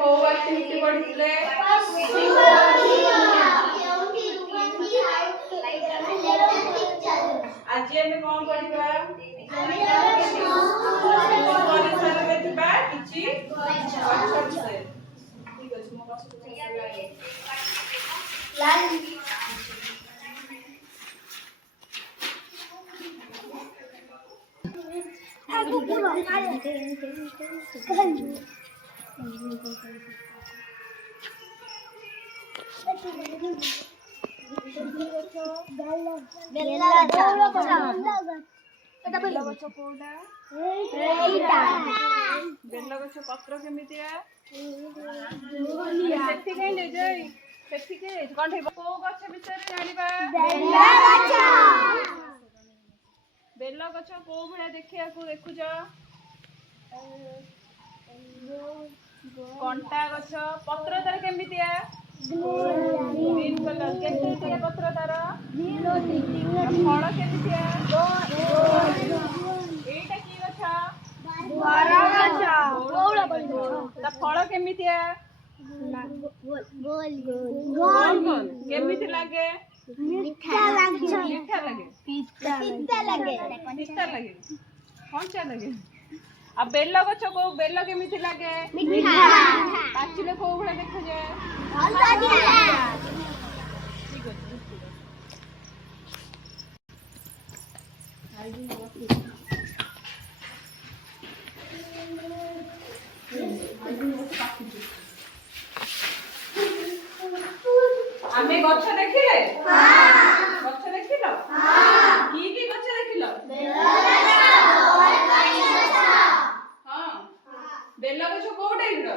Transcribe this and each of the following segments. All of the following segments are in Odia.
କୋଉ ଆକ୍ଟିଭିଟି ପଢିଥିଲେ? ଆଜି ଆମେ କଣ ପଢିବା? ପରିସରରେ ଥିବା କିଛି ଗଛ ବିଷୟରେ। ଠିକ ଅଛି, ମୋ ଗଛ ବେଲ ଗଛ ପତ୍ର କେମିତିଆ? କୋଉ ଗଛ ବିଷୟରେ ଜାଣିବା? ବେଲ ଗଛ କୋଉ ଭଳିଆ ଦେଖିବାକୁ ଦେଖୁଛ? କଣ୍ଟା ଗଛ। ପତ୍ର ତାର କେମିତିଆ? Green colour. କେତେଟିଆ ପତ୍ର ତାର? ଫଳ କେମିତିଆ? ଏଇଟା କି ଗଛ? ତା ଫଳ କେମିତିଆ? କେମିତି ଲାଗେ? ମିଠା ଲାଗେ। ପିତା ଲାଗେ। କଞ୍ଚା ଲାଗେ। ଆଉ ବେଲ ଗଛ ବେଲ କେମିତି ଲାଗେ? ପାଚିଲେ କୋଉ ଭଳିଆ ଦେଖାଯାଏ? ଆମେ ଗଛ ଦେଖିଲେ? ଗଛ ଦେଖିଲ? କି ଗଛ ଦେଖିଲ? ବେଲ ଗଛ କୋଉ ଟାଇପର?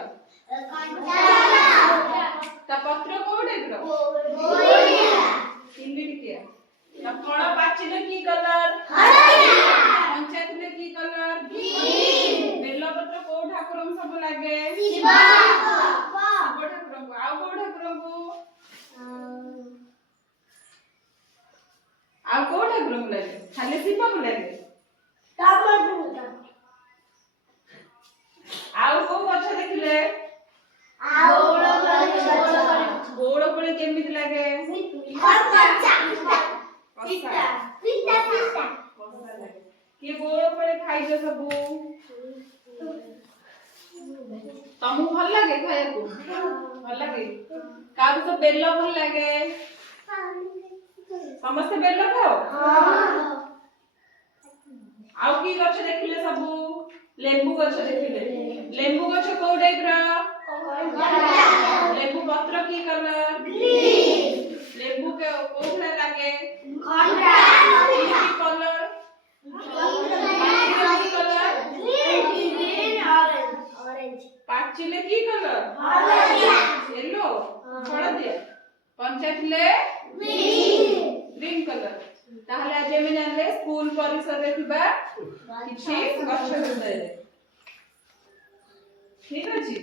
ତା ପତ୍ର କୋଉ ଟାଇପର? ତିନିଟିକିଆ। ତା ଫଳ ପାଚିଲେ କି କଲର? କଞ୍ଚା ଥିଲେ କି କଲର? ବେଲ ପତ୍ର କୋଉ ଠାକୁରଙ୍କୁ ସବୁ ଲାଗେ? ଶିବ ଠାକୁରଙ୍କୁ। ଆଉ କୋଉ ଠାକୁରଙ୍କୁ? ଆଉ କୋଉ ଠାକୁରଙ୍କୁ ଲାଗେ? ଖାଲି ଶିବଙ୍କୁ ଲାଗେ? ଆଉ କୋଉ ଗଛ ଦେଖିଲେ? ବଉଳ କୋଳି କେମିତି ଲାଗେ? କିଏ ବଉଳ କୋଳି ଖାଇଛ ସବୁ? ତମକୁ ଭଲ ଲାଗେ ଖାଇବାକୁ? ଭଲ ଲାଗେ। କାହାକୁ ତ ବେଲ ଭଲ ଲାଗେ? ସମସ୍ତେ ବେଲ ଖାଅ? ଆଉ କି ଗଛ ଦେଖିଲେ ସବୁ? ଲେମ୍ବୁ ଗଛ ଦେଖିଲେ। ଲେମ୍ବୁ ଗଛ କୋଉ ଟାଇପର? ଲେମ୍ବୁ ପତ୍ର କି କଲର? ଲେମ୍ବୁ କୋଉ ଭଳିଆ ଲାଗେ? କି କଲର? ପାଚିଲେ କି କଲର? ୟେଲୋ। ହଳଦିଆ। କଞ୍ଚା ଥିଲେ ଗ୍ରୀନ କଲର। ତାହେଲେ ଆଜି ଆମେ ଜାଣିଲେ ସ୍କୁଲ ପରିସରରେ ଥିବା କିଛି ଗଛ ବିଷୟରେ। ଠିକ ଅଛି?